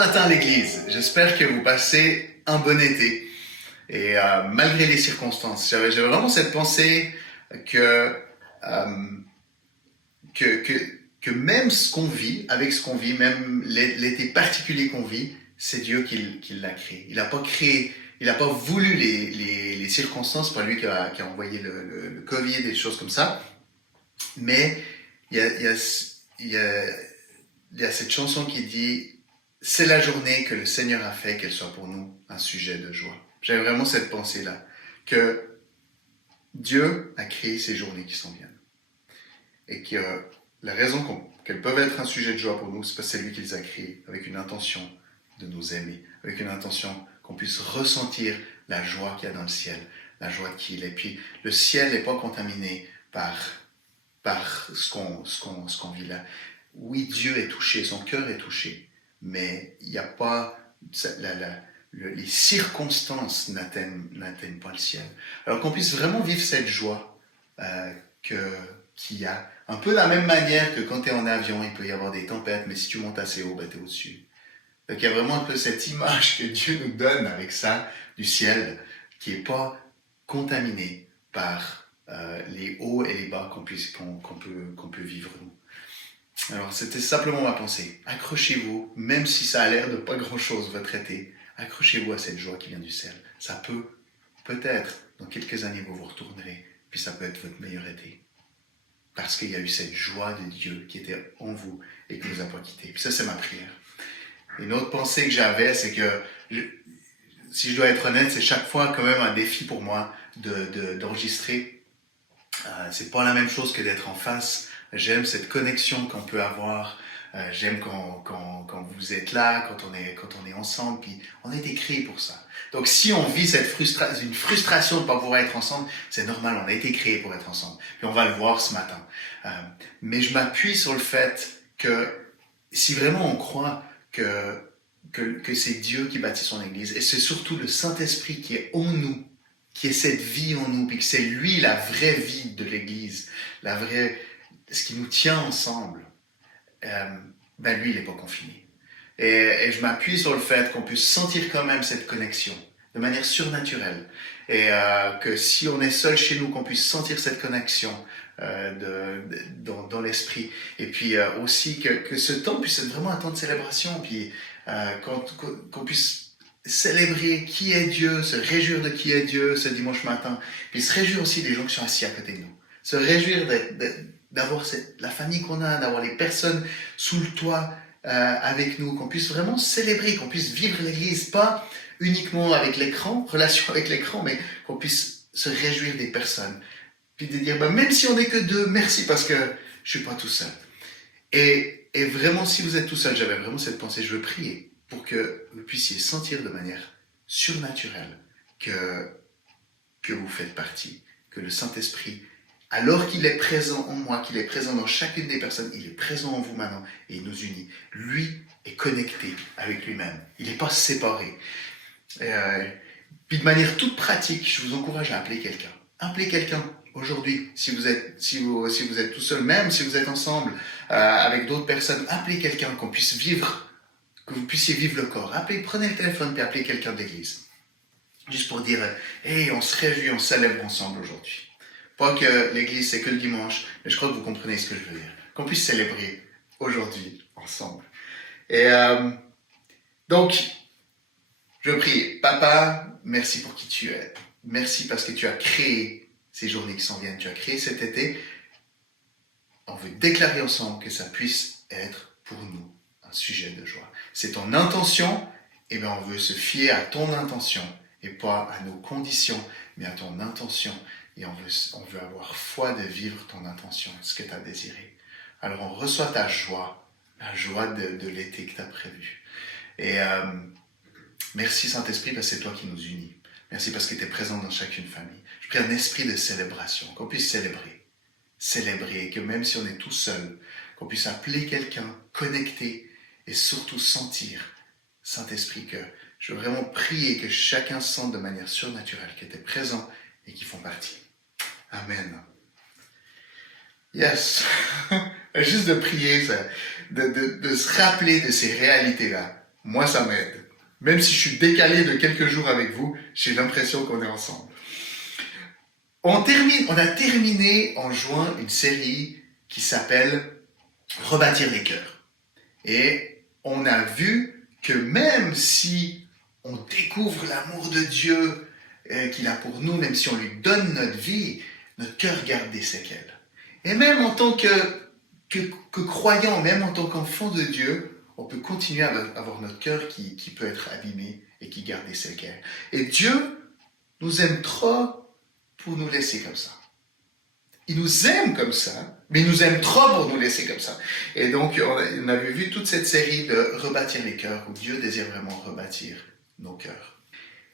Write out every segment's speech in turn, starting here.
matin à l'église. J'espère que vous passez un bon été. Et malgré les circonstances, j'avais vraiment cette pensée que, euh, que, que, que même ce qu'on vit, avec ce qu'on vit, même l'été particulier qu'on vit, c'est Dieu qui l'a créé. Il n'a pas voulu les circonstances, c'est pas lui qui a envoyé le Covid et des choses comme ça. Mais il y a, il y a, il y a, il y a cette chanson qui dit c'est la journée que le Seigneur a fait, qu'elle soit pour nous un sujet de joie. J'avais vraiment cette pensée-là, que Dieu a créé ces journées qui s'en viennent. Et que la raison qu'elles peuvent être un sujet de joie pour nous, c'est parce que c'est lui qui les a créées, avec une intention de nous aimer, avec une intention qu'on puisse ressentir la joie qu'il y a dans le ciel, la joie qu'il est. Et puis le ciel n'est pas contaminé par ce qu'on vit là. Oui, Dieu est touché, son cœur est touché, mais il n'y a pas les circonstances n'atteignent pas le ciel. Alors qu'on puisse vraiment vivre cette joie qu'il y a. Un peu de la même manière que quand tu es en avion, il peut y avoir des tempêtes, mais si tu montes assez haut, tu es au-dessus. Donc il y a vraiment un peu cette image que Dieu nous donne avec ça, du ciel, qui n'est pas contaminé par les hauts et les bas qu'on peut vivre nous. Alors c'était simplement ma pensée. Accrochez-vous, même si ça a l'air de pas grand-chose votre été, accrochez-vous à cette joie qui vient du ciel. Ça peut-être, dans quelques années, vous vous retournerez, puis ça peut être votre meilleur été. Parce qu'il y a eu cette joie de Dieu qui était en vous et qui ne nous a pas quittés. Puis ça, c'est ma prière. Une autre pensée que j'avais, c'est que, si je dois être honnête, c'est chaque fois quand même un défi pour moi d'enregistrer. C'est pas la même chose que d'être en face. J'aime cette connexion qu'on peut avoir. J'aime quand vous êtes là, quand on est ensemble. Puis on a été créés pour ça. Donc si on vit une frustration de ne pas pouvoir être ensemble, c'est normal, on a été créés pour être ensemble. Puis on va le voir ce matin. Mais je m'appuie sur le fait que si vraiment on croit que c'est Dieu qui bâtit son Église, et c'est surtout le Saint-Esprit qui est en nous, qui est cette vie en nous, puis que c'est lui la vraie vie de l'Église, ce qui nous tient ensemble, lui, il n'est pas confiné. Et je m'appuie sur le fait qu'on puisse sentir quand même cette connexion de manière surnaturelle. Et que si on est seul chez nous, qu'on puisse sentir cette connexion dans l'esprit. Et puis aussi que ce temps puisse être vraiment un temps de célébration. Puis qu'on puisse célébrer qui est Dieu, se réjouir de qui est Dieu ce dimanche matin. Puis se réjouir aussi des gens qui sont assis à côté de nous. Se réjouir d'avoir la famille qu'on a, d'avoir les personnes sous le toit avec nous, qu'on puisse vraiment célébrer, qu'on puisse vivre l'Église, pas uniquement avec l'écran, relation avec l'écran, mais qu'on puisse se réjouir des personnes. Puis de dire, même si on n'est que deux, merci parce que je ne suis pas tout seul. Et vraiment, si vous êtes tout seul, j'avais vraiment cette pensée, je veux prier pour que vous puissiez sentir de manière surnaturelle que vous faites partie, que le Saint-Esprit, alors qu'il est présent en moi, qu'il est présent dans chacune des personnes, il est présent en vous maintenant et il nous unit. Lui est connecté avec lui-même. Il n'est pas séparé. Puis de manière toute pratique, je vous encourage à appeler quelqu'un. Appelez quelqu'un aujourd'hui, si vous êtes tout seul, même si vous êtes ensemble avec d'autres personnes, appelez quelqu'un qu'on puisse vivre, que vous puissiez vivre le corps. Prenez le téléphone et appelez quelqu'un d'église. Juste pour dire, hey, on se réjouit, on célèbre ensemble aujourd'hui. Pas que l'église c'est que le dimanche, mais je crois que vous comprenez ce que je veux dire. Qu'on puisse célébrer aujourd'hui ensemble. Et donc, je prie, Papa, merci pour qui tu es. Merci parce que tu as créé ces journées qui s'en viennent. Tu as créé cet été. On veut déclarer ensemble que ça puisse être pour nous un sujet de joie. C'est ton intention, et bien on veut se fier à ton intention et pas à nos conditions, mais à ton intention. Et on veut avoir foi de vivre ton intention, ce que tu as désiré. Alors on reçoit ta joie, la joie de l'été que tu as prévu. Et merci Saint-Esprit parce que c'est toi qui nous unis. Merci parce que tu es présent dans chacune famille. Je prie un esprit de célébration, qu'on puisse célébrer. Célébrer, que même si on est tout seul, qu'on puisse appeler quelqu'un, connecter et surtout sentir, Saint-Esprit, que je veux vraiment prier que chacun sente de manière surnaturelle qu'il était présent et qui font partie. Amen. Yes. Juste de prier, de se rappeler de ces réalités-là. Moi, ça m'aide. Même si je suis décalé de quelques jours avec vous, j'ai l'impression qu'on est ensemble. On a terminé en juin une série qui s'appelle Rebâtir les cœurs. Et on a vu que même si on découvre l'amour de Dieu qu'il a pour nous, même si on lui donne notre vie, notre cœur garde des séquelles. Et même en tant que croyant, même en tant qu'enfant de Dieu, on peut continuer à avoir notre cœur qui peut être abîmé et qui garde des séquelles. Et Dieu nous aime trop pour nous laisser comme ça. Il nous aime comme ça, mais il nous aime trop pour nous laisser comme ça. Et donc, on avait vu toute cette série de rebâtir les cœurs, où Dieu désire vraiment rebâtir nos cœurs.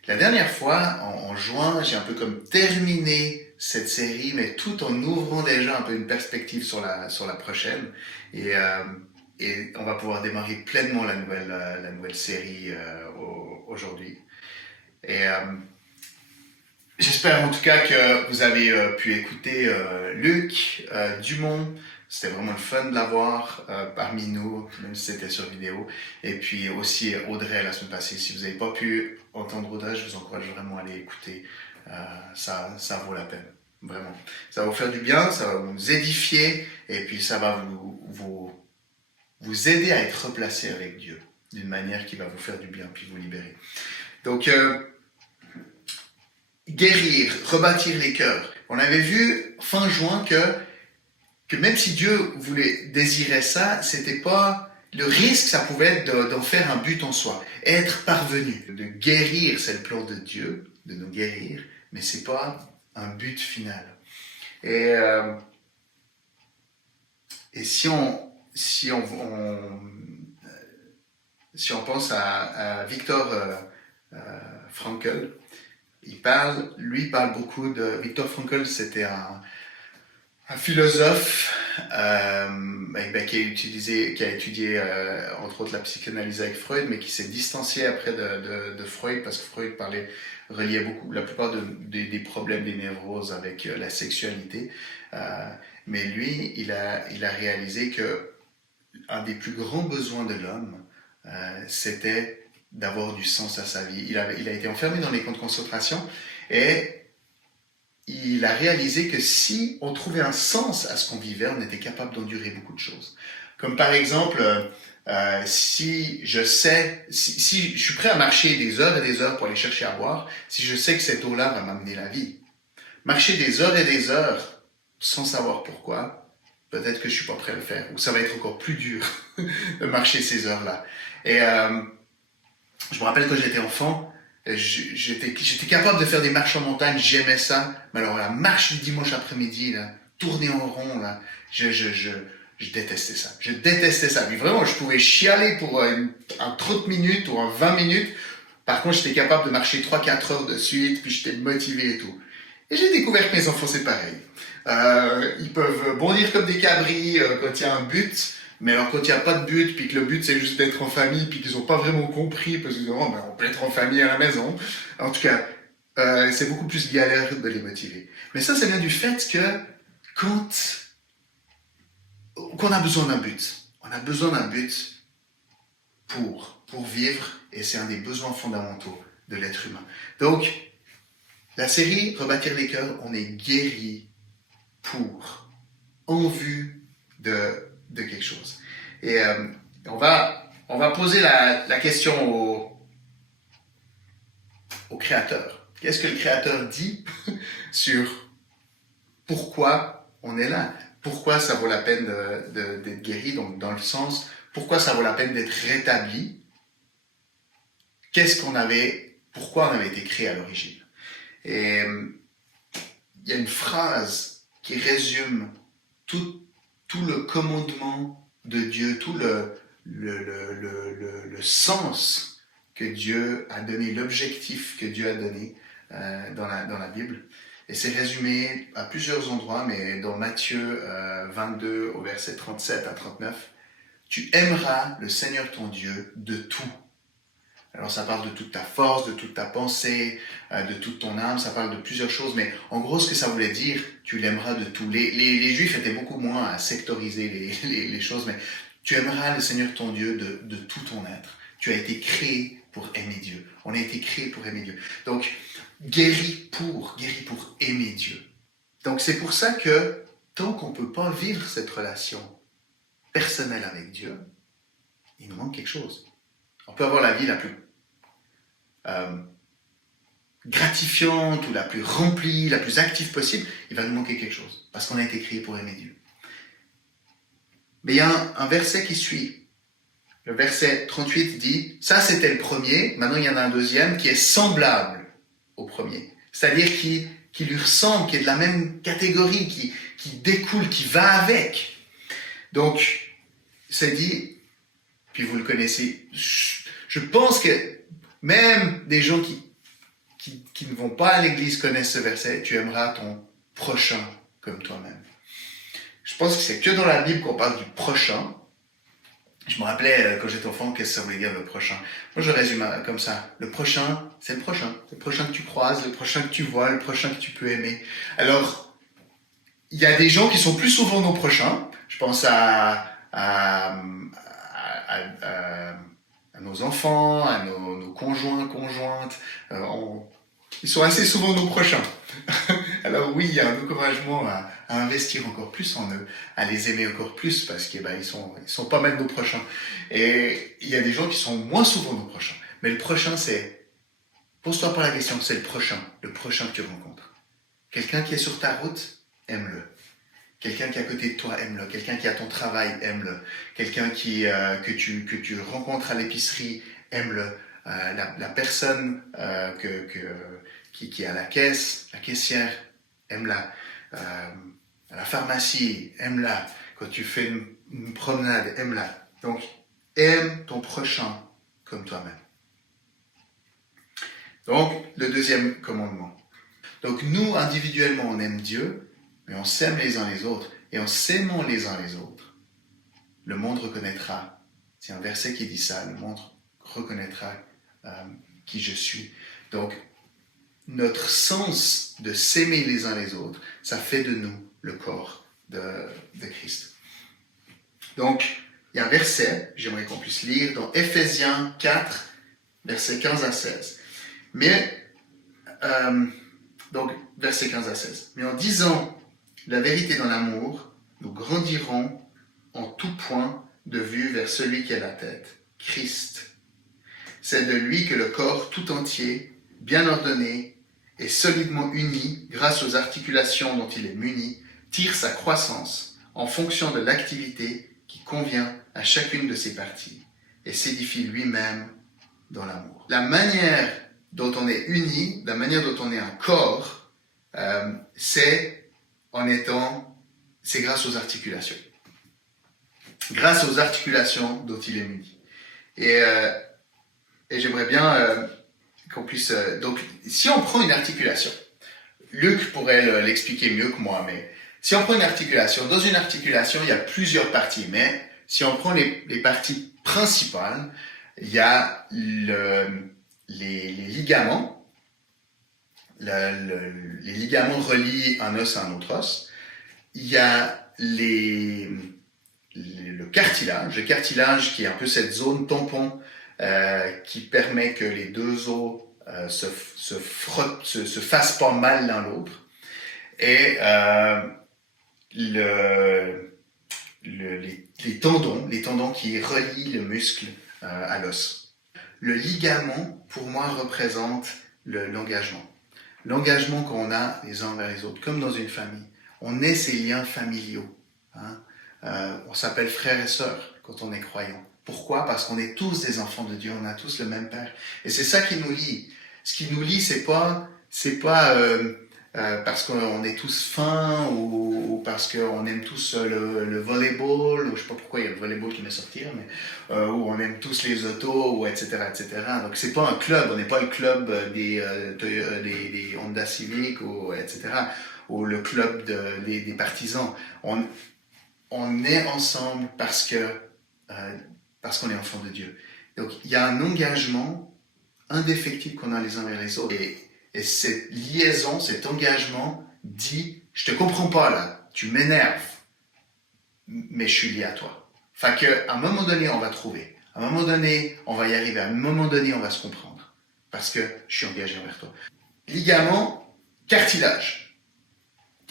La dernière fois, en juin, j'ai un peu comme terminé cette série, mais tout en ouvrant déjà un peu une perspective sur la prochaine. Et on va pouvoir démarrer pleinement la nouvelle série aujourd'hui. Et j'espère en tout cas que vous avez pu écouter Luc Dumont. C'était vraiment le fun de l'avoir parmi nous, même si c'était sur vidéo. Et puis aussi Audrey la semaine passée. Si vous n'avez pas pu entendre Audrey, je vous encourage vraiment à aller écouter. Ça vaut la peine, vraiment. Ça va vous faire du bien, ça va vous édifier, et puis ça va vous aider à être replacé avec Dieu d'une manière qui va vous faire du bien, puis vous libérer. Donc, guérir, rebâtir les cœurs. On avait vu fin juin que même si Dieu désirait ça, c'était pas le risque, ça pouvait être d'en faire un but en soi, être parvenu, de guérir, c'est le plan de Dieu, de nous guérir, mais c'est pas un but final. Et si on pense à Viktor Frankl, lui parle beaucoup de... Viktor Frankl, c'était un philosophe qui a étudié entre autres la psychanalyse avec Freud, mais qui s'est distancié après de Freud, parce que Freud reliait beaucoup, la plupart des problèmes des névroses avec la sexualité. Mais lui, il a réalisé que un des plus grands besoins de l'homme, c'était d'avoir du sens à sa vie. Il a été enfermé dans les camps de concentration et il a réalisé que si on trouvait un sens à ce qu'on vivait, on était capable d'endurer beaucoup de choses. Comme par exemple, si je suis prêt à marcher des heures et des heures pour aller chercher à boire, si je sais que cette eau-là va m'amener la vie. Marcher des heures et des heures sans savoir pourquoi, peut-être que je suis pas prêt à le faire, ou ça va être encore plus dur de marcher ces heures-là. Et je me rappelle quand j'étais enfant, j'étais capable de faire des marches en montagne, j'aimais ça, mais alors la marche du dimanche après-midi, là, tourner en rond, là, je détestais ça. Je détestais ça. Mais vraiment, je pouvais chialer pour un 30 minutes ou un 20 minutes. Par contre, j'étais capable de marcher 3-4 heures de suite, puis j'étais motivé et tout. Et j'ai découvert que mes enfants, c'est pareil. Ils peuvent bondir comme des cabris quand il y a un but, mais alors quand il n'y a pas de but, puis que le but c'est juste d'être en famille, puis qu'ils n'ont pas vraiment compris, parce qu'ils disent oh, ben, on peut être en famille à la maison. En tout cas, c'est beaucoup plus galère de les motiver. Mais ça vient du fait que qu'on a besoin d'un but. On a besoin d'un but pour vivre, et c'est un des besoins fondamentaux de l'être humain. Donc, la série Rebâtir les cœurs, on est guéri en vue de quelque chose. Et on va poser la question au Créateur. Qu'est-ce que le Créateur dit sur pourquoi on est là? Pourquoi ça vaut la peine d'être guéri? Donc, dans le sens, pourquoi ça vaut la peine d'être rétabli? Pourquoi on avait été créé à l'origine? Et il y a une phrase qui résume tout le commandement de Dieu, tout le sens que Dieu a donné, l'objectif que Dieu a donné dans la Bible. Et c'est résumé à plusieurs endroits, mais dans Matthieu 22, au verset 37 à 39, « Tu aimeras le Seigneur ton Dieu de tout. » Alors ça parle de toute ta force, de toute ta pensée, de toute ton âme, ça parle de plusieurs choses, mais en gros ce que ça voulait dire, tu l'aimeras de tout. Les Juifs étaient beaucoup moins à sectoriser les choses, mais tu aimeras le Seigneur ton Dieu de tout ton être. Tu as été créé pour aimer Dieu. On a été créé pour aimer Dieu. Donc, guéri pour aimer Dieu. Donc, c'est pour ça que tant qu'on ne peut pas vivre cette relation personnelle avec Dieu, il nous manque quelque chose. On peut avoir la vie la plus gratifiante ou la plus remplie, la plus active possible, il va nous manquer quelque chose. Parce qu'on a été créé pour aimer Dieu. Mais il y a un verset qui suit. Le verset 38 dit, ça c'était le premier, maintenant il y en a un deuxième qui est semblable au premier. C'est-à-dire qui lui ressemble, qui est de la même catégorie, qui découle, qui va avec. Donc, c'est dit, puis vous le connaissez, je pense que même des gens qui ne vont pas à l'église connaissent ce verset, tu aimeras ton prochain comme toi-même. Je pense que c'est que dans la Bible qu'on parle du prochain. Je me rappelais quand j'étais enfant qu'est-ce que ça voulait dire le prochain. Moi je résume comme ça. Le prochain, c'est le prochain. C'est le prochain que tu croises, le prochain que tu vois, le prochain que tu peux aimer. Alors, il y a des gens qui sont plus souvent nos prochains. Je pense à nos enfants, à nos conjoints, conjointes. Ils sont assez souvent nos prochains. Alors oui, il y a un encouragement à investir encore plus en eux, à les aimer encore plus parce qu'ils sont pas mal nos prochains. Et il y a des gens qui sont moins souvent nos prochains. Mais le prochain, pose-toi pas la question, c'est le prochain que tu rencontres. Quelqu'un qui est sur ta route, aime-le. Quelqu'un qui est à côté de toi, aime-le. Quelqu'un qui est à ton travail, aime-le. Quelqu'un que tu rencontres à l'épicerie, aime-le. La personne qui est à la caisse, la caissière, aime-la. À la pharmacie, aime-la. Quand tu fais une promenade, aime-la. Donc, aime ton prochain comme toi-même. Donc, le deuxième commandement. Donc, nous, individuellement, on aime Dieu, mais on s'aime les uns les autres. Et en s'aimant les uns les autres, le monde reconnaîtra. C'est un verset qui dit ça. Le monde reconnaîtra qui je suis. Donc, notre sens de s'aimer les uns les autres, ça fait de nous le corps de Christ. Donc, il y a un verset, j'aimerais qu'on puisse lire, dans Ephésiens 4, versets 15 à 16. Donc, versets 15 à 16. Mais en disant la vérité dans l'amour, nous grandirons en tout point de vue vers celui qui est la tête, Christ. C'est de lui que le corps tout entier, bien ordonné et solidement uni grâce aux articulations dont il est muni, tire sa croissance en fonction de l'activité qui convient à chacune de ses parties et s'édifie lui-même dans l'amour. La manière dont on est uni, la manière dont on est un corps, c'est grâce aux articulations. Grâce aux articulations dont il est muni. Et j'aimerais bien qu'on puisse... donc, si on prend une articulation, Luc pourrait l'expliquer mieux que moi, mais si on prend une articulation, dans une articulation, il y a plusieurs parties, mais si on prend les parties principales, il y a les ligaments. Les ligaments relient un os à un autre os. Il y a le cartilage qui est un peu cette zone tampon qui permet que les deux os se frottent, se fassent pas mal l'un l'autre. Et les tendons qui relient le muscle à l'os. Le ligament, pour moi, représente l'engagement. L'engagement qu'on a les uns vers les autres, comme dans une famille. On est ces liens familiaux. On s'appelle frères et sœurs quand on est croyant. Pourquoi? Parce qu'on est tous des enfants de Dieu, on a tous le même Père. Et c'est ça qui nous lie. Ce qui nous lie, c'est pas parce qu'on est tous fins ou parce qu'on aime tous le volleyball, ou je sais pas pourquoi il y a le volleyball qui va sortir, mais ou on aime tous les autos, ou etc., etc. Donc c'est pas un club, on n'est pas le club des Honda Civic, ou etc., ou le club des partisans. On est ensemble parce qu'on est enfant de Dieu. Donc il y a un engagement indéfectible qu'on a les uns vers les autres. Et cette liaison, cet engagement dit, je te comprends pas là, tu m'énerves, mais je suis lié à toi. Fait qu'à un moment donné, on va trouver. À un moment donné, on va y arriver. À un moment donné, on va se comprendre. Parce que je suis engagé envers toi. Ligament, cartilage.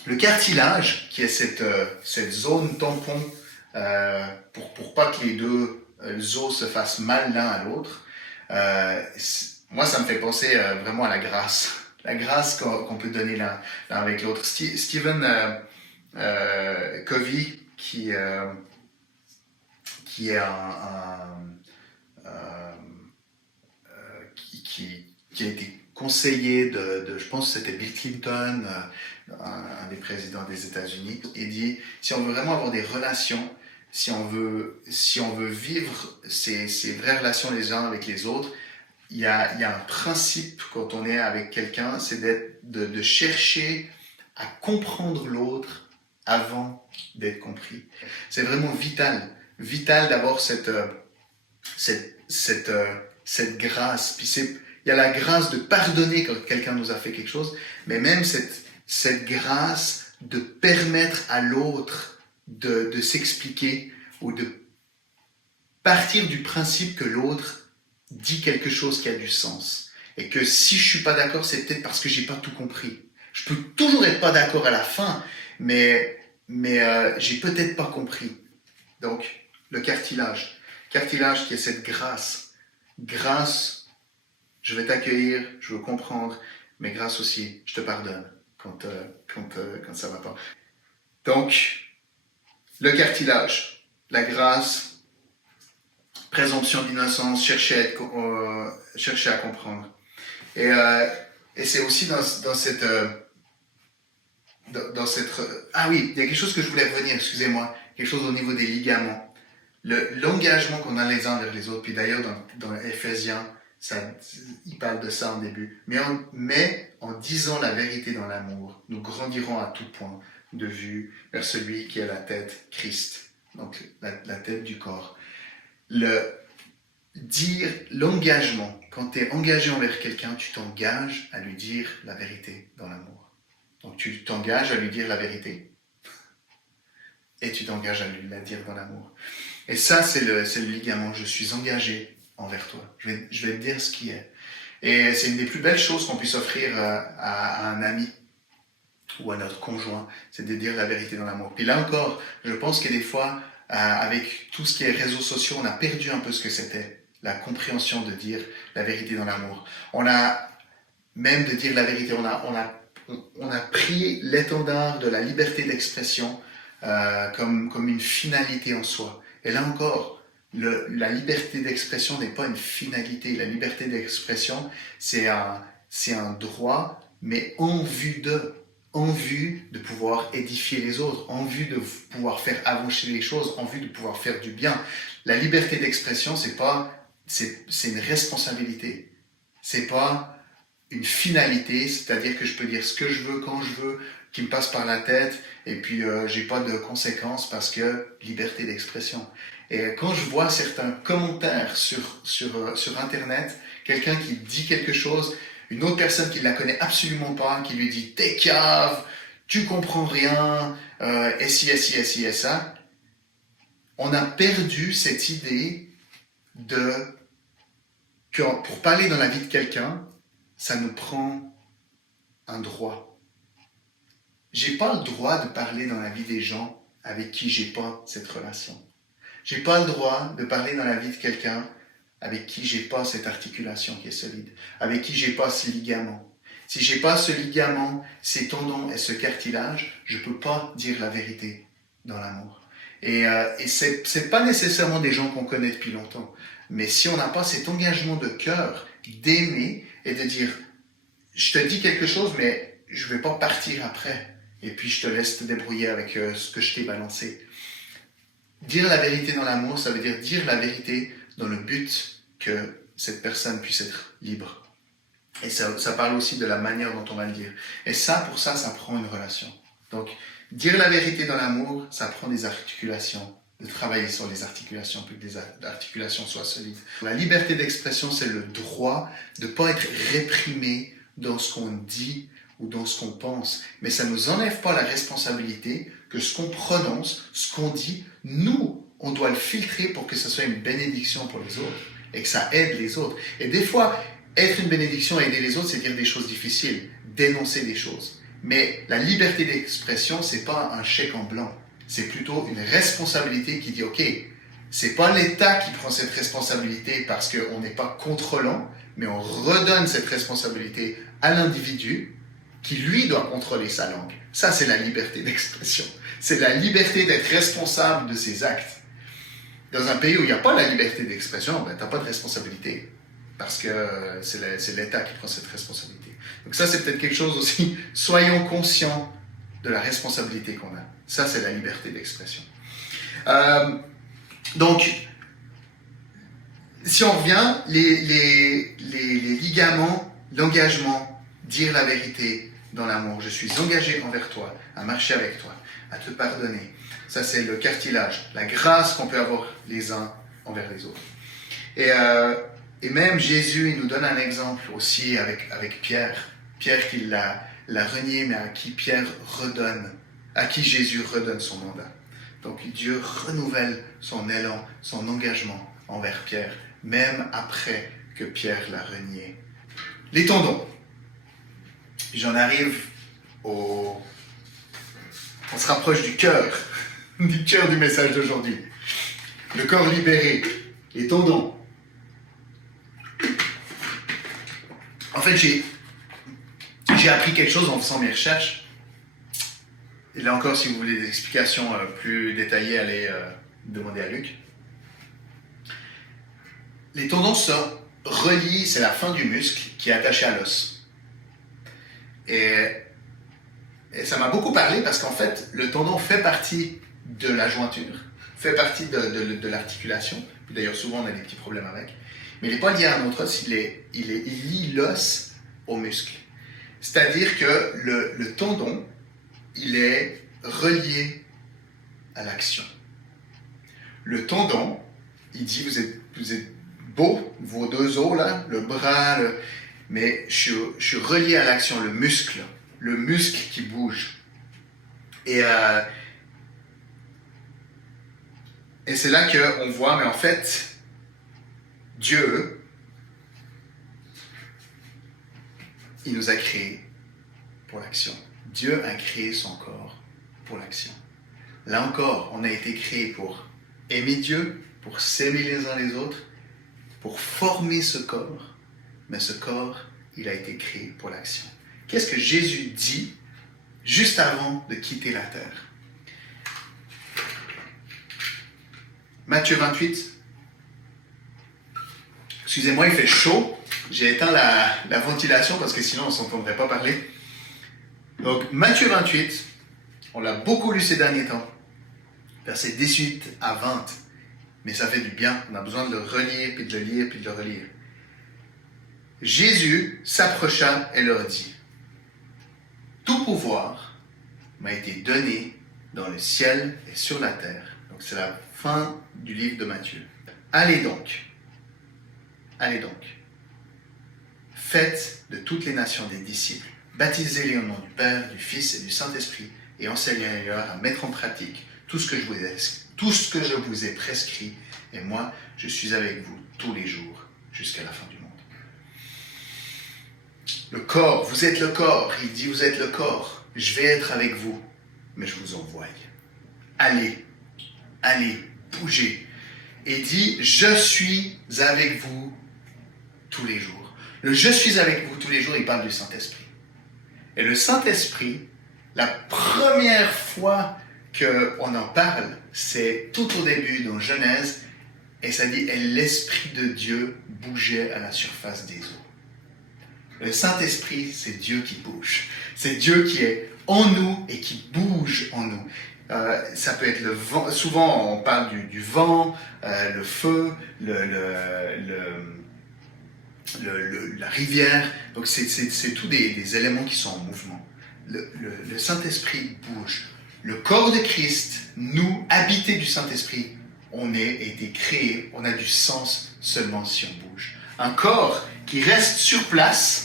Le cartilage, qui est cette zone tampon pour pas que les deux os se fassent mal l'un à l'autre, moi, ça me fait penser vraiment à la grâce qu'on peut donner l'un avec l'autre. Stephen Covey, qui est qui a été conseiller je pense que c'était Bill Clinton, un des présidents des États-Unis, et dit, si on veut vraiment avoir des relations, si on veut vivre ces vraies relations les uns avec les autres, il y a un principe quand on est avec quelqu'un, c'est de chercher à comprendre l'autre avant d'être compris. C'est vraiment vital d'avoir cette grâce. Puis il y a la grâce de pardonner quand quelqu'un nous a fait quelque chose, mais même cette grâce de permettre à l'autre de s'expliquer ou de partir du principe que l'autre dit quelque chose qui a du sens. Et que si je suis pas d'accord, c'est peut-être parce que j'ai pas tout compris. Je peux toujours être pas d'accord à la fin, mais j'ai peut-être pas compris. Donc, le cartilage. Cartilage qui est cette grâce. Grâce, je vais t'accueillir, je veux comprendre, mais grâce aussi, je te pardonne quand ça va pas. Donc, le cartilage, la grâce, présomption d'innocence, chercher à comprendre. Et c'est aussi dans cette... Ah oui, il y a quelque chose que je voulais revenir, excusez-moi, quelque chose au niveau des ligaments. L'engagement qu'on a les uns vers les autres, puis d'ailleurs dans Éphésiens, il parle de ça en début. Mais en disant la vérité dans l'amour, nous grandirons à tout point de vue vers celui qui est la tête, Christ, donc la tête du corps. L'engagement, quand tu es engagé envers quelqu'un, tu t'engages à lui dire la vérité dans l'amour. Donc tu t'engages à lui dire la vérité et tu t'engages à lui la dire dans l'amour. Et ça, c'est le ligament. Je suis engagé envers toi. Je vais te dire ce qui est. Et c'est une des plus belles choses qu'on puisse offrir à un ami ou à notre conjoint, c'est de dire la vérité dans l'amour. Puis là encore, je pense que des fois, avec tout ce qui est réseaux sociaux, on a perdu un peu ce que c'était, la compréhension de dire la vérité dans l'amour. On a même de dire la vérité, on a pris l'étendard de la liberté d'expression comme une finalité en soi. Et là encore, la liberté d'expression n'est pas une finalité. La liberté d'expression, c'est un droit, mais en vue de pouvoir édifier les autres, en vue de pouvoir faire avancer les choses, en vue de pouvoir faire du bien. La liberté d'expression, c'est une responsabilité. C'est pas une finalité, c'est-à-dire que je peux dire ce que je veux, quand je veux, qui me passe par la tête, et puis j'ai pas de conséquences parce que liberté d'expression. Et quand je vois certains commentaires sur Internet, quelqu'un qui dit quelque chose, une autre personne qui ne la connaît absolument pas, qui lui dit « t'es cave, tu comprends rien, et si, ça », on a perdu cette idée que pour parler dans la vie de quelqu'un, ça nous prend un droit. J'ai pas le droit de parler dans la vie des gens avec qui j'ai pas cette relation. J'ai pas le droit de parler dans la vie de quelqu'un avec qui j'ai pas cette articulation qui est solide, avec qui j'ai pas ce ligament. Si j'ai pas ce ligament, ces tendons et ce cartilage, je peux pas dire la vérité dans l'amour. Et c'est pas nécessairement des gens qu'on connaît depuis longtemps, mais si on n'a pas cet engagement de cœur, d'aimer et de dire, je te dis quelque chose, mais je vais pas partir après, et puis je te laisse te débrouiller avec ce que je t'ai balancé. Dire la vérité dans l'amour, ça veut dire la vérité dans le but que cette personne puisse être libre. Et ça parle aussi de la manière dont on va le dire. Et pour ça prend une relation. Donc, dire la vérité dans l'amour, ça prend des articulations, de travailler sur les articulations, pour que les articulations soient solides. La liberté d'expression, c'est le droit de ne pas être réprimé dans ce qu'on dit ou dans ce qu'on pense. Mais ça ne nous enlève pas la responsabilité que ce qu'on prononce, ce qu'on dit, nous, on doit le filtrer pour que ce soit une bénédiction pour les autres et que ça aide les autres. Et des fois, être une bénédiction et aider les autres, c'est dire des choses difficiles, dénoncer des choses. Mais la liberté d'expression, c'est pas un chèque en blanc. C'est plutôt une responsabilité qui dit, OK, c'est pas l'État qui prend cette responsabilité parce qu'on n'est pas contrôlant, mais on redonne cette responsabilité à l'individu qui, lui, doit contrôler sa langue. Ça, c'est la liberté d'expression. C'est la liberté d'être responsable de ses actes. Dans un pays où il n'y a pas la liberté d'expression, ben, tu n'as pas de responsabilité. Parce que c'est l'État qui prend cette responsabilité. Donc ça, c'est peut-être quelque chose aussi. Soyons conscients de la responsabilité qu'on a. Ça, c'est la liberté d'expression. Donc, si on revient, les ligaments, l'engagement, dire la vérité dans l'amour. Je suis engagé envers toi, à marcher avec toi, à te pardonner. Ça, c'est le cartilage, la grâce qu'on peut avoir les uns envers les autres. Et même Jésus, il nous donne un exemple aussi avec Pierre. Pierre qui l'a renié, mais à qui Pierre redonne, à qui Jésus redonne son mandat. Donc Dieu renouvelle son élan, son engagement envers Pierre, même après que Pierre l'a renié. Les tendons. J'en arrive on se rapproche du cœur du message d'aujourd'hui. Le corps libéré, les tendons. En fait, j'ai appris quelque chose en faisant mes recherches. Et là encore, si vous voulez des explications plus détaillées, allez demander à Luc. Les tendons se relient, c'est la fin du muscle qui est attaché à l'os. Et ça m'a beaucoup parlé parce qu'en fait, le tendon fait partie de la jointure, fait partie de l'articulation. D'ailleurs, souvent, on a des petits problèmes avec. Mais il n'est pas lié à notre os, il lie l'os au muscle. C'est-à-dire que le tendon, il est relié à l'action. Le tendon, il dit, vous êtes beaux, vos deux os, là, le bras, mais je suis relié à l'action, le muscle qui bouge. Et c'est là qu'on voit, mais en fait, Dieu, il nous a créés pour l'action. Dieu a créé son corps pour l'action. Là encore, on a été créés pour aimer Dieu, pour s'aimer les uns les autres, pour former ce corps. Mais ce corps, il a été créé pour l'action. Qu'est-ce que Jésus dit juste avant de quitter la terre? Matthieu 28. Excusez-moi, il fait chaud. J'ai éteint la ventilation parce que sinon on ne s'entendrait pas parler. Donc, Matthieu 28, on l'a beaucoup lu ces derniers temps. Versets 18 à 20. Mais ça fait du bien. On a besoin de le relire, puis de le lire, puis de le relire. Jésus s'approcha et leur dit: tout pouvoir m'a été donné dans le ciel et sur la terre. Donc, c'est la fin du livre de Matthieu. Allez donc, faites de toutes les nations des disciples, baptisez-les au nom du Père, du Fils et du Saint-Esprit, et enseignez-leur à mettre en pratique tout ce que je vous ai prescrit, et moi, je suis avec vous tous les jours, jusqu'à la fin du monde. Le corps, vous êtes le corps, il dit vous êtes le corps, je vais être avec vous, mais je vous envoie. Allez, bougez. Et dit, je suis avec vous tous les jours. Le je suis avec vous tous les jours, il parle du Saint-Esprit. Et le Saint-Esprit, la première fois qu'on en parle, c'est tout au début dans Genèse, et ça dit, et l'Esprit de Dieu bougeait à la surface des eaux. Le Saint-Esprit, c'est Dieu qui bouge. C'est Dieu qui est en nous et qui bouge en nous. Ça peut être le vent. Souvent, on parle du vent, le feu, la rivière. Donc, c'est tous des éléments qui sont en mouvement. Le Saint-Esprit bouge. Le corps de Christ, nous, habités du Saint-Esprit, on a été créés, on a du sens seulement si on bouge. Un corps qui reste sur place,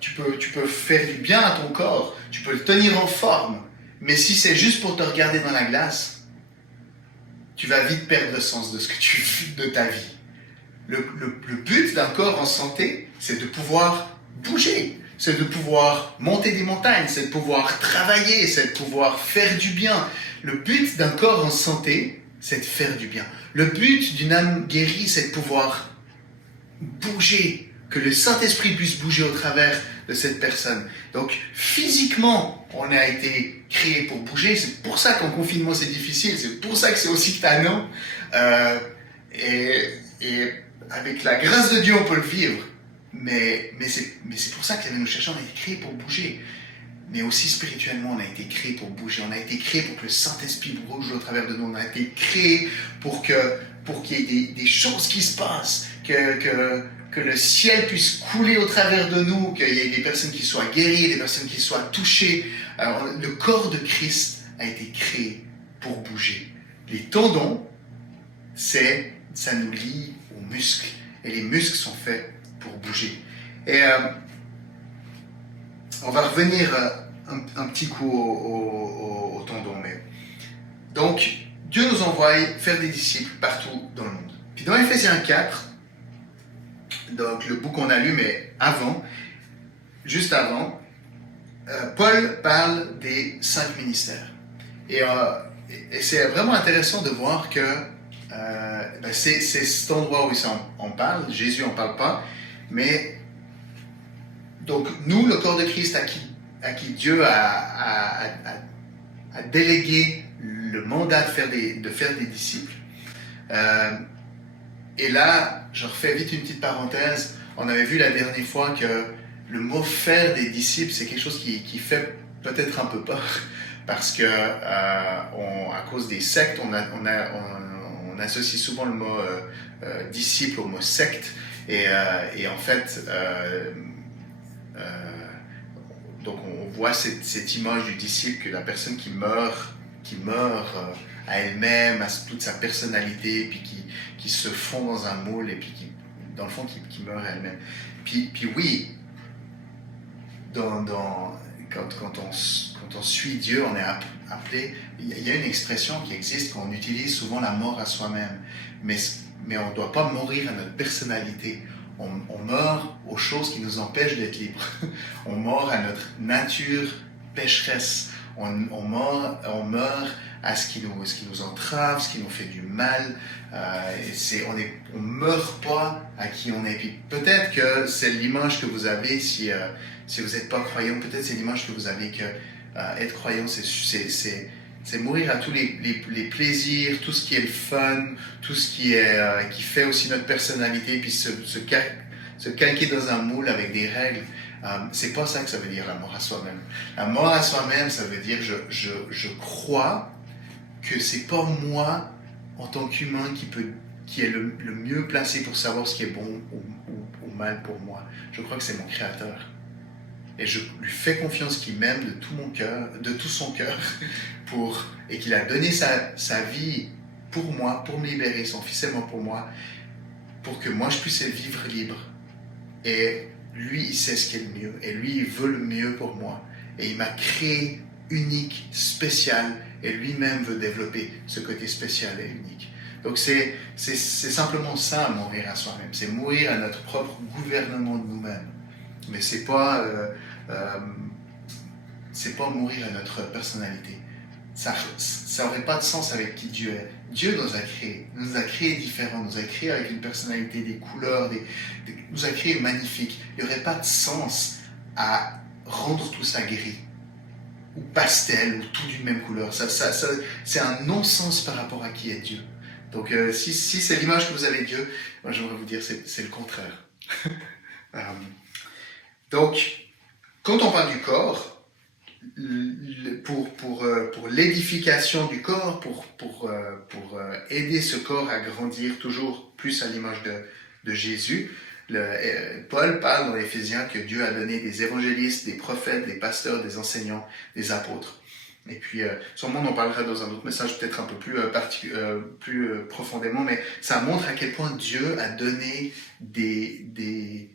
tu peux faire du bien à ton corps, tu peux le tenir en forme, mais si c'est juste pour te regarder dans la glace, tu vas vite perdre le sens de ce que tu de ta vie. Le but d'un corps en santé, c'est de pouvoir bouger, c'est de pouvoir monter des montagnes, c'est de pouvoir travailler, c'est de pouvoir faire du bien. Le but d'un corps en santé, c'est de faire du bien. Le but d'une âme guérie, c'est de pouvoir bouger, que le Saint-Esprit puisse bouger au travers de cette personne. Donc, physiquement, on a été créé pour bouger. C'est pour ça qu'en confinement, c'est difficile. C'est pour ça que c'est aussi tannant. Et avec la grâce de Dieu, on peut le vivre. Mais c'est pour ça que nous cherchons, on a été créé pour bouger. Mais aussi spirituellement, on a été créé pour bouger. On a été créé pour que le Saint-Esprit bouge au travers de nous. On a été créé pour qu'il y ait des choses qui se passent, que le ciel puisse couler au travers de nous, qu'il y ait des personnes qui soient guéries, des personnes qui soient touchées. Alors, le corps de Christ a été créé pour bouger. Les tendons, ça nous lie aux muscles. Et les muscles sont faits pour bouger. Et on va revenir un petit coup au tendon. Donc, Dieu nous envoie faire des disciples partout dans le monde. Puis dans Éphésiens 4, donc le bout qu'on a lu, mais juste avant, Paul parle des 5 ministères. Et c'est vraiment intéressant de voir que c'est cet endroit où il en parle, Jésus n'en parle pas, mais donc nous, le corps de Christ à qui Dieu a délégué le mandat de faire des disciples. Et là, je refais vite une petite parenthèse. On avait vu la dernière fois que le mot faire des disciples, c'est quelque chose qui fait peut-être un peu peur. Parce que à cause des sectes, on associe souvent le mot disciple au mot secte. Et en fait, donc on voit cette image du disciple, que la personne qui meurt à elle-même, à toute sa personnalité, puis qui se fond dans un moule, et puis dans le fond qui meurt à elle-même. Puis oui, quand on suit Dieu, on est appelé. Il y a une expression qui existe, qu'on utilise souvent, la mort à soi-même. Mais on ne doit pas mourir à notre personnalité. On meurt aux choses qui nous empêchent d'être libres. On meurt à notre nature pécheresse. On meurt à ce qui nous entrave, ce qui nous fait du mal. On meurt pas à qui on est. Puis peut-être que c'est l'image que vous avez si vous n'êtes pas croyant. Peut-être c'est l'image que vous avez que être croyant, c'est mourir à tous les plaisirs, tout ce qui est le fun, tout ce qui fait aussi notre personnalité, puis se calquer dans un moule avec des règles. C'est pas ça que ça veut dire, la mort à soi-même. La mort à soi-même, ça veut dire je crois que c'est pas moi en tant qu'humain qui est le mieux placé pour savoir ce qui est bon ou mal pour moi. Je crois que c'est mon Créateur. Et je lui fais confiance qu'il m'aime de tout mon cœur, de tout son cœur, et qu'il a donné sa vie pour moi, pour me libérer, son Fils est mort pour moi, pour que moi je puisse vivre libre. Et lui, il sait ce qui est le mieux, et lui, il veut le mieux pour moi. Et il m'a créé unique, spécial, et lui-même veut développer ce côté spécial et unique. Donc c'est simplement ça, mourir à soi-même. C'est mourir à notre propre gouvernement de nous-mêmes. Mais c'est pas mourir à notre personnalité. Ça n'aurait pas de sens avec qui Dieu est. Dieu nous a créés différents, nous a créés avec une personnalité, des couleurs, nous a créés magnifiques. Il n'y aurait pas de sens à rendre tout ça gris, ou pastel, ou tout d'une même couleur. C'est un non-sens par rapport à qui est Dieu. Donc si c'est l'image que vous avez de Dieu, moi j'aimerais vous dire c'est le contraire. Donc, quand on parle du corps, pour l'édification du corps, pour aider ce corps à grandir toujours plus à l'image de Jésus, Paul parle dans Éphésiens que Dieu a donné des évangélistes, des prophètes, des pasteurs, des enseignants, des apôtres. Et puis, sûrement on en parlera dans un autre message, peut-être un peu plus profondément, mais ça montre à quel point Dieu a donné des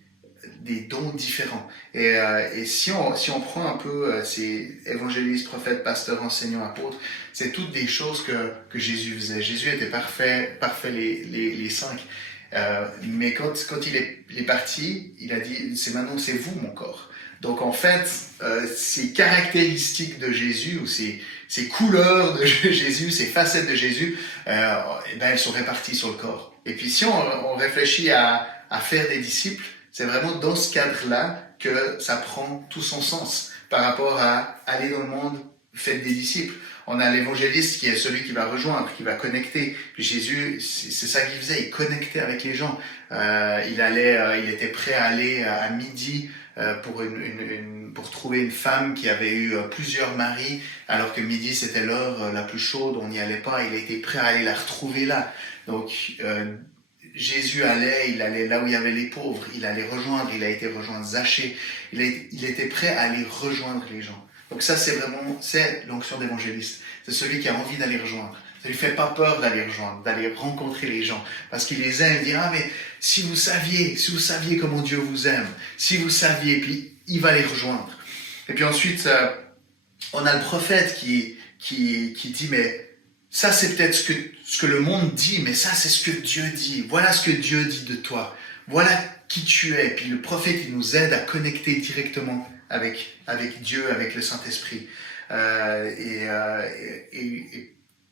des dons différents. Et si on prend un peu ces évangélistes, prophètes, pasteurs, enseignants, apôtres, c'est toutes des choses que Jésus faisait. Jésus était parfait les cinq. Mais quand il est parti, il a dit, maintenant c'est vous mon corps. Donc en fait, ces caractéristiques de Jésus, ou ces couleurs de Jésus, ces facettes de Jésus, elles sont réparties sur le corps. Et puis si on réfléchit à faire des disciples, c'est vraiment dans ce cadre-là que ça prend tout son sens par rapport à aller dans le monde, faites des disciples. On a l'évangéliste qui est celui qui va rejoindre, qui va connecter. Puis Jésus, c'est ça qu'il faisait, il connectait avec les gens. Il était prêt à aller à midi pour trouver une femme qui avait eu plusieurs maris, alors que midi c'était l'heure la plus chaude, on n'y allait pas. Il était prêt à aller la retrouver là. Donc Jésus il allait là où il y avait les pauvres, il allait rejoindre, il a été rejoindre Zachée, il était prêt à aller rejoindre les gens. Donc ça, c'est l'onction d'évangéliste. C'est celui qui a envie d'aller rejoindre. Ça lui fait pas peur d'aller rejoindre, d'aller rencontrer les gens. Parce qu'il les aime, il dit, mais si vous saviez comment Dieu vous aime, si vous saviez, puis il va les rejoindre. Et puis ensuite, on a le prophète qui dit, mais ça c'est peut-être ce que le monde dit, mais ça c'est ce que Dieu dit. Voilà ce que Dieu dit de toi. Voilà qui tu es. Et puis le prophète, il nous aide à connecter directement avec Dieu, avec le Saint-Esprit.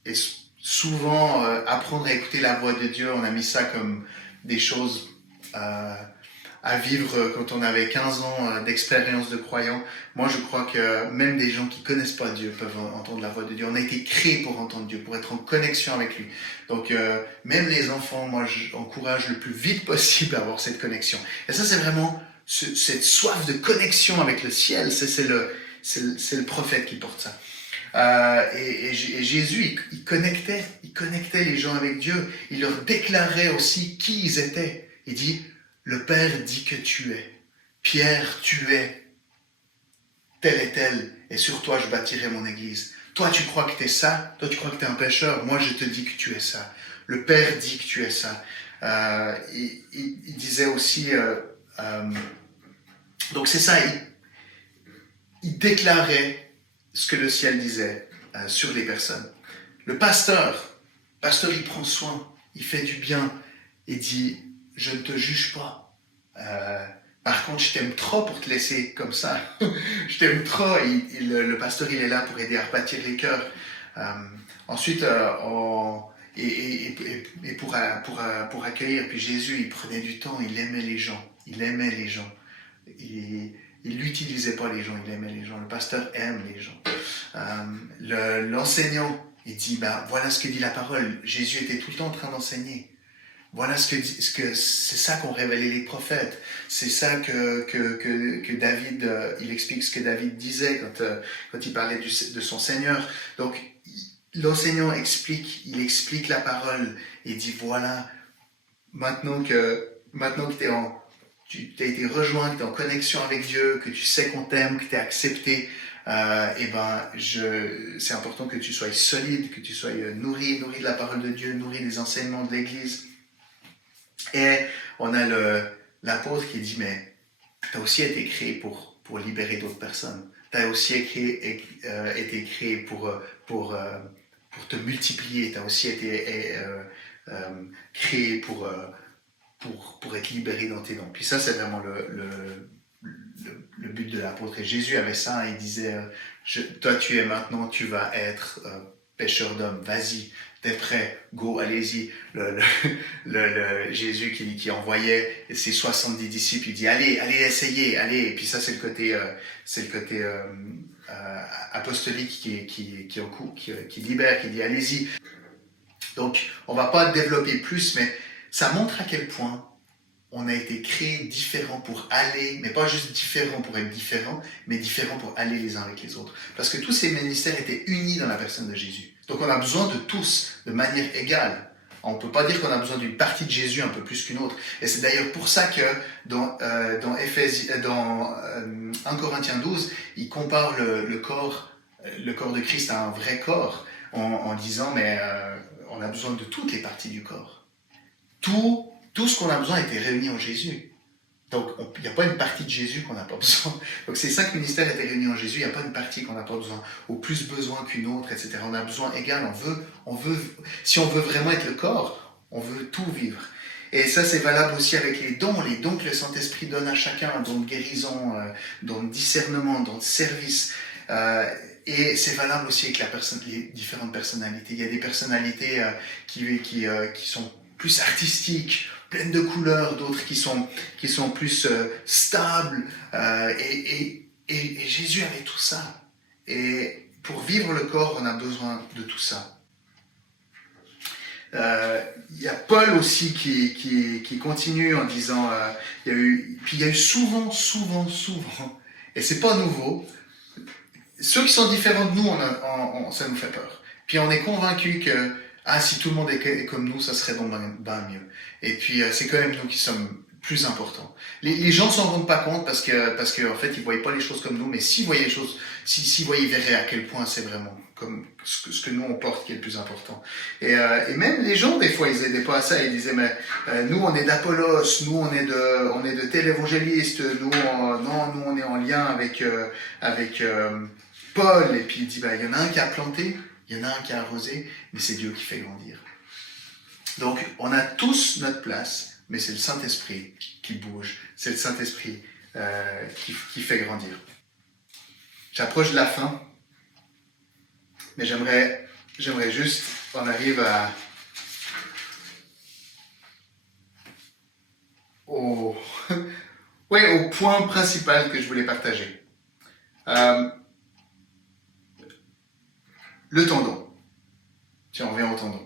Et souvent, apprendre à écouter la voix de Dieu, on a mis ça comme des choses à vivre quand on avait 15 ans d'expérience de croyant. Moi, je crois que même des gens qui ne connaissent pas Dieu peuvent entendre la voix de Dieu. On a été créés pour entendre Dieu, pour être en connexion avec lui. Donc, même les enfants, moi, j'encourage le plus vite possible à avoir cette connexion. Et ça, c'est vraiment cette soif de connexion avec le ciel. C'est le prophète qui porte ça. Et Jésus, il connectait les gens avec Dieu. Il leur déclarait aussi qui ils étaient. Il dit, le Père dit que tu es. Pierre, tu es tel et tel. Et sur toi, je bâtirai mon église. Toi, tu crois que tu es ça. Toi, tu crois que tu es un pécheur. Moi, je te dis que tu es ça. Le Père dit que tu es ça. Il disait aussi... donc c'est ça, il déclarait ce que le ciel disait sur les personnes. Le pasteur, il prend soin, il fait du bien, il dit, je ne te juge pas. Par contre, je t'aime trop pour te laisser comme ça. Je t'aime trop. Le pasteur, il est là pour aider à rebâtir les cœurs. Ensuite, pour accueillir, puis Jésus, il prenait du temps, il aimait les gens. Il n'utilisait pas les gens, il aimait les gens. Le pasteur aime les gens. L'enseignant, il dit, voilà ce que dit la parole. Jésus était tout le temps en train d'enseigner. Voilà c'est ça qu'ont révélé les prophètes. C'est ça que David, il explique ce que David disait quand il parlait de son Seigneur. Donc, l'enseignant il explique la parole et dit, voilà, maintenant que tu as été rejoint, que tu es en connexion avec Dieu, que tu sais qu'on t'aime, que tu es accepté, c'est important que tu sois solide, que tu sois nourri de la parole de Dieu, nourri des enseignements de l'Église. Et on a l'apôtre qui dit, mais tu as aussi été créé pour libérer d'autres personnes. Tu as aussi été créé pour te multiplier. Tu as aussi été créé pour être libéré dans tes dons. Puis ça, c'est vraiment le but de l'apôtre. Et Jésus avait ça, il disait, toi tu vas être pêcheur d'hommes, vas-y, t'es prêt, go, allez-y. Jésus qui envoyait ses 70 disciples, il dit, allez, essayez, allez. Et puis ça, c'est le côté apostolique qui libère, qui dit, allez-y. Donc, on va pas développer plus, mais ça montre à quel point on a été créés différents pour aller, mais pas juste différents pour être différents, mais différents pour aller les uns avec les autres. Parce que tous ces ministères étaient unis dans la personne de Jésus. Donc on a besoin de tous, de manière égale. On ne peut pas dire qu'on a besoin d'une partie de Jésus un peu plus qu'une autre. Et c'est d'ailleurs pour ça que dans 1 Corinthiens 12, il compare le corps de Christ à un vrai corps, en disant, mais on a besoin de toutes les parties du corps. Tout ce qu'on a besoin était réuni en Jésus. Donc, il n'y a pas une partie de Jésus qu'on n'a pas besoin. Donc, ces 5 ministères étaient réunis en Jésus, il n'y a pas une partie qu'on n'a pas besoin, au plus besoin qu'une autre, etc. On a besoin égal, si on veut vraiment être le corps, on veut tout vivre. Et ça, c'est valable aussi avec les dons que le Saint-Esprit donne à chacun, don de guérison, don de discernement, don de service. Et c'est valable aussi avec les différentes personnalités. Il y a des personnalités qui sont plus artistiques, pleines de couleurs, d'autres qui sont plus stables. Et Jésus avait tout ça. Et pour vivre le corps, on a besoin de tout ça. Il y a Paul aussi qui continue en disant, il y a eu souvent, et c'est pas nouveau, ceux qui sont différents de nous, ça nous fait peur. Puis on est convaincu que si tout le monde est comme nous, ça serait donc bien mieux. Et puis c'est quand même nous qui sommes plus importants. Les gens s'en rendent pas compte parce que en fait ils voyaient pas les choses comme nous, mais s'ils voyaient les choses, s'ils voyaient, ils verraient à quel point c'est vraiment comme ce que nous on porte qui est le plus important. Et même les gens des fois ils aidaient pas à ça, ils disaient mais nous on est d'Apollos, nous on est de tel évangéliste, nous on est en lien avec Paul, et puis il dit il y en a un qui a planté, il y en a un qui a arrosé, mais c'est Dieu qui fait grandir. Donc on a tous notre place. Mais c'est le Saint-Esprit qui bouge, c'est le Saint-Esprit qui fait grandir. J'approche de la fin, mais j'aimerais juste qu'on arrive au point principal que je voulais partager. Le tendon. Tiens, on revient au tendon.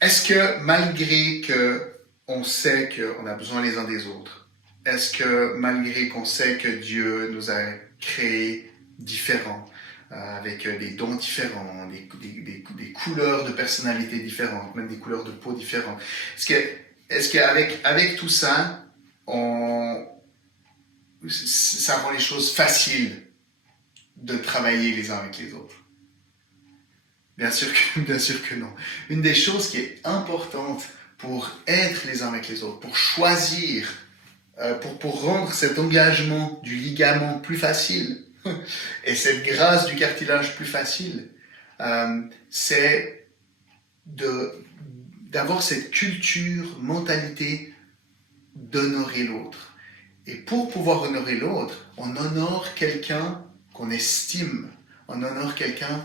Est-ce que malgré qu'on sait qu'on a besoin les uns des autres, est-ce que malgré qu'on sait que Dieu nous a créés différents, avec des dons différents, des couleurs de personnalité différentes, même des couleurs de peau différentes, est-ce qu'avec tout ça, ça rend les choses faciles de travailler les uns avec les autres? Bien sûr que non. Une des choses qui est importante pour être les uns avec les autres, pour choisir, pour rendre cet engagement du ligament plus facile et cette grâce du cartilage plus facile, c'est d'avoir cette culture, mentalité d'honorer l'autre. Et pour pouvoir honorer l'autre, on honore quelqu'un qu'on estime, on honore quelqu'un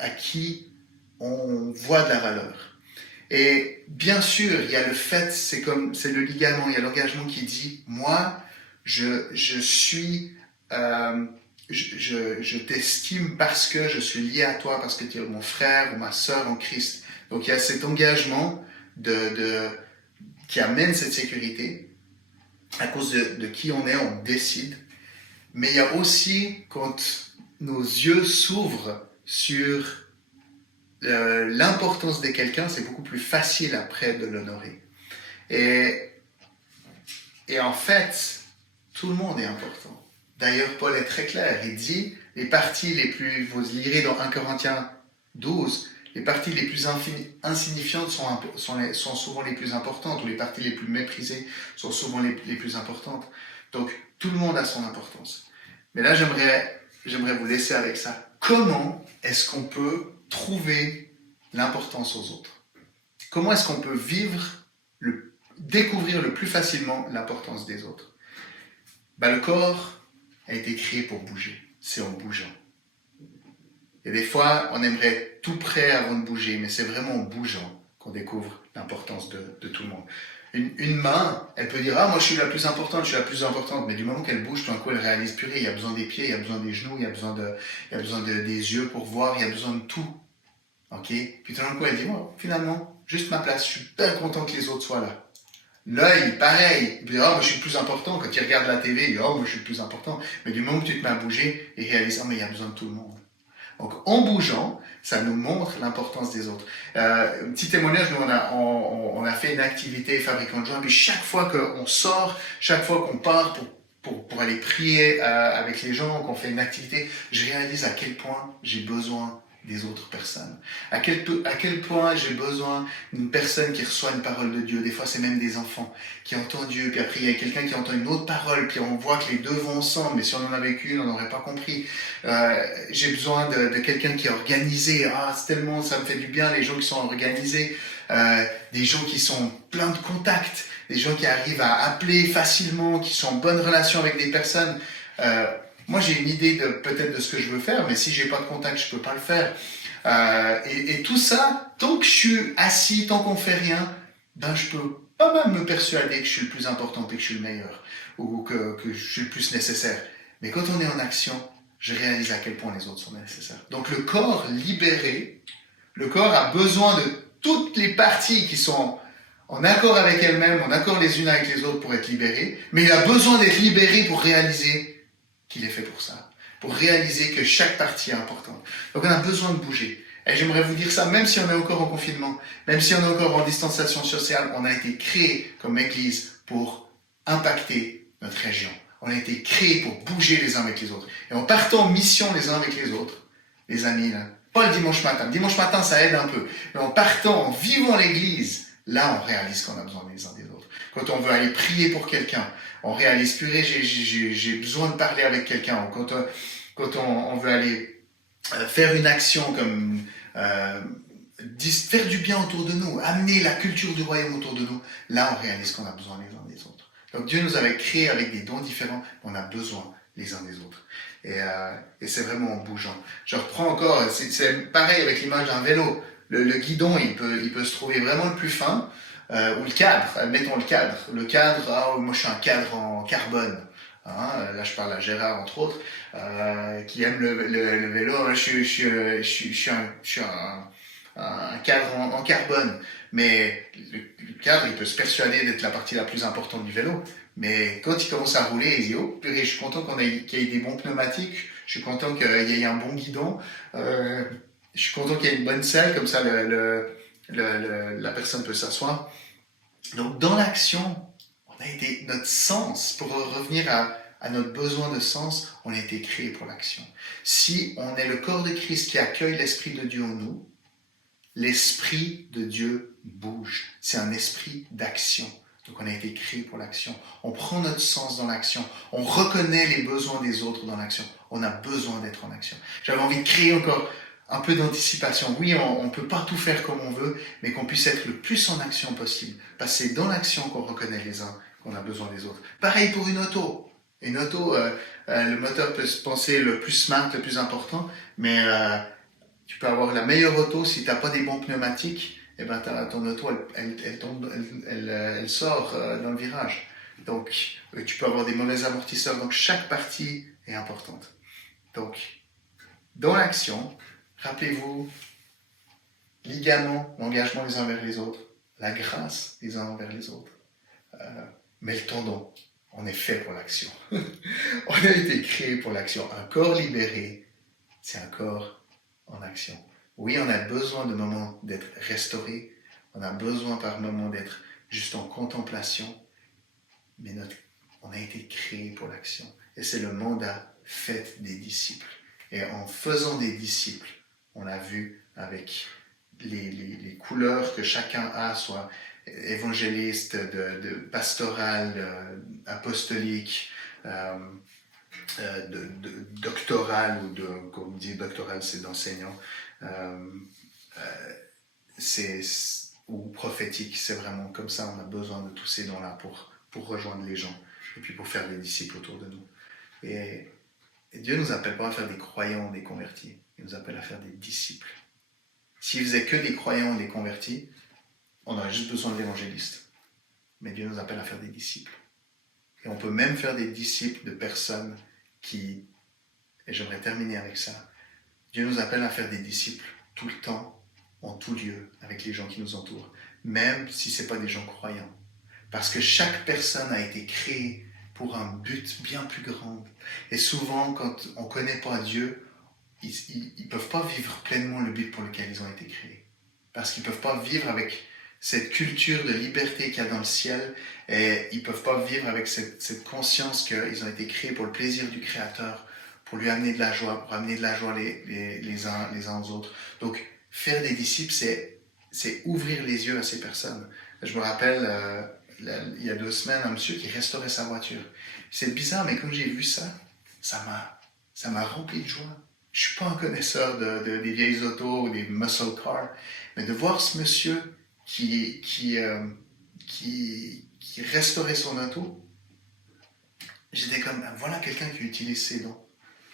à qui on voit de la valeur. Et bien sûr, il y a le fait, c'est le ligament, il y a l'engagement qui dit, moi, je t'estime parce que je suis lié à toi, parce que tu es mon frère ou ma sœur en Christ. Donc il y a cet engagement qui amène cette sécurité. À cause de qui on est, on décide. Mais il y a aussi, quand nos yeux s'ouvrent sur l'importance de quelqu'un, c'est beaucoup plus facile après de l'honorer. Et en fait, tout le monde est important. D'ailleurs, Paul est très clair. Il dit, les parties les plus, vous lirez dans 1 Corinthiens 12, les parties les plus insignifiantes sont souvent les plus importantes, ou les parties les plus méprisées sont souvent les plus importantes. Donc, tout le monde a son importance. Mais là, j'aimerais vous laisser avec ça. Comment est-ce qu'on peut trouver l'importance aux autres? Comment est-ce qu'on peut découvrir le plus facilement l'importance des autres? Le corps a été créé pour bouger. C'est en bougeant. Et des fois, on aimerait être tout prêt avant de bouger, mais c'est vraiment en bougeant qu'on découvre l'importance de tout le monde. Une main, elle peut dire « Ah, moi je suis la plus importante, mais du moment qu'elle bouge, tout d'un coup, elle réalise purée, il y a besoin des pieds, il y a besoin des genoux, il y a besoin des yeux pour voir, il y a besoin de tout. » Ok? Puis tout d'un coup, elle dit « Finalement, juste ma place, je suis bien content que les autres soient là. » L'œil, pareil, il dit « moi je suis le plus important. » Quand il regarde la TV, il dit « moi je suis le plus important. » Mais du moment que tu te mets à bouger, il réalise « mais il y a besoin de tout le monde. » Donc, en bougeant, ça nous montre l'importance des autres. Un petit témoignage, nous, on a fait une activité fabricant de joints, puis chaque fois qu'on sort, chaque fois qu'on part pour aller prier avec les gens, qu'on fait une activité, je réalise à quel point j'ai besoin des autres personnes. À quel point j'ai besoin d'une personne qui reçoit une parole de Dieu. Des fois, c'est même des enfants qui entendent Dieu, puis après, il y a quelqu'un qui entend une autre parole, puis on voit que les deux vont ensemble, mais si on en avait qu'une, on n'aurait pas compris. J'ai besoin de quelqu'un qui est organisé. Ah, c'est tellement, ça me fait du bien, les gens qui sont organisés. Des gens qui sont pleins de contacts, des gens qui arrivent à appeler facilement, qui sont en bonne relation avec des personnes. Moi, j'ai une idée peut-être de ce que je veux faire, mais si j'ai pas de contact, je peux pas le faire. Et tout ça, tant que je suis assis, tant qu'on fait rien, ben je peux pas mal me persuader que je suis le plus important et que je suis le meilleur, ou que je suis le plus nécessaire. Mais quand on est en action, je réalise à quel point les autres sont nécessaires. Donc le corps libéré, le corps a besoin de toutes les parties qui sont en accord avec elles-mêmes, en accord les unes avec les autres pour être libérées, mais il a besoin d'être libéré pour réaliser qu'il est fait pour ça, pour réaliser que chaque partie est importante. Donc on a besoin de bouger. Et j'aimerais vous dire ça, même si on est encore en confinement, même si on est encore en distanciation sociale, on a été créé comme Église pour impacter notre région. On a été créé pour bouger les uns avec les autres. Et en partant en mission les uns avec les autres, les amis, là, pas le dimanche matin. Le dimanche matin, ça aide un peu. Mais en partant, en vivant l'église, là, on réalise qu'on a besoin les uns des autres. Quand on veut aller prier pour quelqu'un, on réalise, purée, j'ai besoin de parler avec quelqu'un. Quand on veut aller faire une action comme faire du bien autour de nous, amener la culture du royaume autour de nous, là, on réalise qu'on a besoin les uns des autres. Donc Dieu nous avait créés avec des dons différents, on a besoin les uns des autres. Et c'est vraiment en bougeant. Je reprends encore, c'est pareil avec l'image d'un vélo. Le guidon, il peut se trouver vraiment le plus fin, ou le cadre, admettons le cadre. Le cadre, moi je suis un cadre en carbone. Hein, là je parle à Gérard entre autres, qui aime le vélo. Là, je suis un cadre en carbone. Mais le cadre, il peut se persuader d'être la partie la plus importante du vélo. Mais quand il commence à rouler, il dit, oh, purée, je suis content qu'il y ait des bons pneumatiques, je suis content qu'il y ait un bon guidon, je suis content qu'il y ait une bonne selle, comme ça la personne peut s'asseoir. Donc dans l'action, notre sens, pour revenir à notre besoin de sens, on a été créé pour l'action. Si on est le corps de Christ qui accueille l'Esprit de Dieu en nous, l'Esprit de Dieu bouge. C'est un esprit d'action. Donc on a été créé pour l'action. On prend notre sens dans l'action. On reconnaît les besoins des autres dans l'action. On a besoin d'être en action. J'avais envie de créer encore un peu d'anticipation. Oui, on ne peut pas tout faire comme on veut, mais qu'on puisse être le plus en action possible. Parce que c'est dans l'action qu'on reconnaît les uns, qu'on a besoin des autres. Pareil pour une auto. Une auto, le moteur peut se penser le plus smart, le plus important, mais tu peux avoir la meilleure auto si tu n'as pas des bons pneumatiques. Eh ben, ton auto, elle sort dans le virage. Donc, tu peux avoir des mauvais amortisseurs. Donc, chaque partie est importante. Donc, dans l'action, rappelez-vous, ligament, l'engagement les uns vers les autres, la grâce les uns envers les autres. Mais le tendon, on est fait pour l'action. On a été créé pour l'action. Un corps libéré, c'est un corps en action. Oui, on a besoin de moments d'être restauré, on a besoin par moments d'être juste en contemplation, mais on a été créé pour l'action. Et c'est le mandat, faites des disciples. Et en faisant des disciples, on a vu avec les couleurs que chacun a, soit évangéliste, de pastoral, apostolique, doctoral, ou comme on dit doctoral, c'est d'enseignant, ou prophétique, c'est vraiment comme ça, on a besoin de tous ces dons-là pour rejoindre les gens, et puis pour faire des disciples autour de nous. Et Dieu ne nous appelle pas à faire des croyants, des convertis, il nous appelle à faire des disciples. S'il faisait que des croyants, des convertis, on aurait juste besoin de l'évangéliste. Mais Dieu nous appelle à faire des disciples. Et on peut même faire des disciples de personnes qui, et j'aimerais terminer avec ça, Dieu nous appelle à faire des disciples tout le temps, en tout lieu, avec les gens qui nous entourent, même si ce n'est pas des gens croyants. Parce que chaque personne a été créée pour un but bien plus grand. Et souvent, quand on ne connaît pas Dieu, ils ne peuvent pas vivre pleinement le but pour lequel ils ont été créés. Parce qu'ils ne peuvent pas vivre avec cette culture de liberté qu'il y a dans le ciel, et ils ne peuvent pas vivre avec cette conscience qu'ils ont été créés pour le plaisir du Créateur, pour lui amener de la joie, pour amener de la joie les uns aux autres. Donc, faire des disciples, c'est ouvrir les yeux à ces personnes. Je me rappelle, il y a 2 semaines, un monsieur qui restaurait sa voiture. C'est bizarre, mais quand j'ai vu ça, ça m'a rempli de joie. Je ne suis pas un connaisseur des vieilles autos ou des muscle cars, mais de voir ce monsieur qui restaurait son auto, j'étais comme, ben voilà quelqu'un qui utilise ses dons.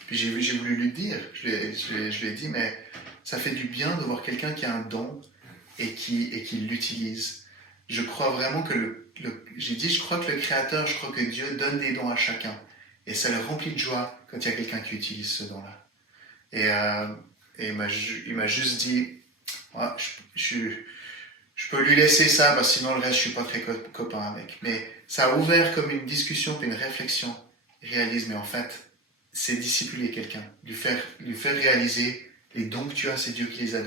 Puis j'ai voulu lui dire, je lui ai dit, mais ça fait du bien de voir quelqu'un qui a un don et qui l'utilise. Je crois vraiment que j'ai dit, je crois que le Créateur, je crois que Dieu donne des dons à chacun. Et ça le remplit de joie quand il y a quelqu'un qui utilise ce don-là. Et il m'a juste dit, ah, je peux lui laisser ça, parce que sinon le reste, je suis pas très copain avec. Mais ça a ouvert comme une discussion, puis une réflexion. Il réalise, mais en fait, c'est discipuler quelqu'un, lui faire réaliser les dons que tu as, c'est Dieu qui les a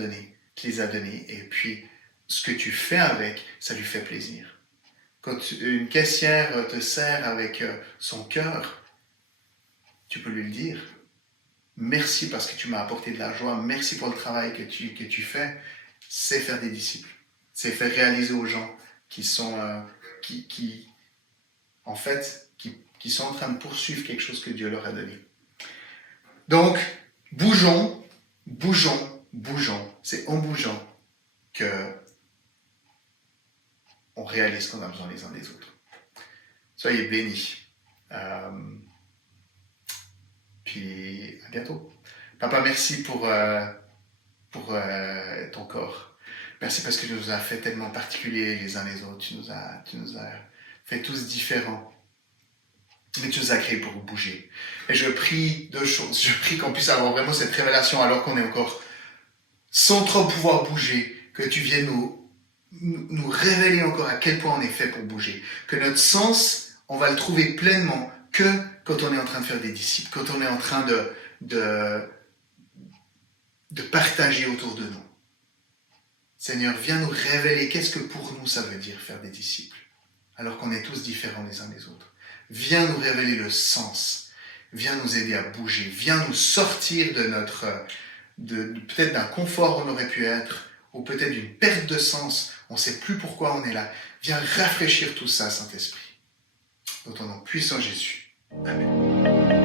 donnés. Et puis, ce que tu fais avec, ça lui fait plaisir. Quand une caissière te sert avec son cœur, tu peux lui le dire. Merci parce que tu m'as apporté de la joie. Merci pour le travail que tu fais. C'est faire des disciples. C'est faire réaliser aux gens qui sont, en fait, qui sont en train de poursuivre quelque chose que Dieu leur a donné. Donc, bougeons. C'est en bougeant que on réalise qu'on a besoin les uns des autres. Soyez bénis. Puis à bientôt. Papa, merci pour ton corps. Merci parce que tu nous as fait tellement particuliers les uns les autres. Tu nous as fait tous différents. Mais tu nous as créés pour bouger. Et je prie 2 choses. Je prie qu'on puisse avoir vraiment cette révélation alors qu'on est encore sans trop pouvoir bouger. Que tu viennes nous révéler encore à quel point on est fait pour bouger. Que notre sens, on va le trouver pleinement que quand on est en train de faire des disciples, quand on est en train de partager autour de nous. Seigneur, viens nous révéler qu'est-ce que pour nous ça veut dire faire des disciples, alors qu'on est tous différents les uns des autres. Viens nous révéler le sens, viens nous aider à bouger, viens nous sortir peut-être d'un confort où on aurait pu être, ou peut-être d'une perte de sens, on ne sait plus pourquoi on est là. Viens rafraîchir tout ça, Saint-Esprit. Dans ton nom puissant Jésus. Amen.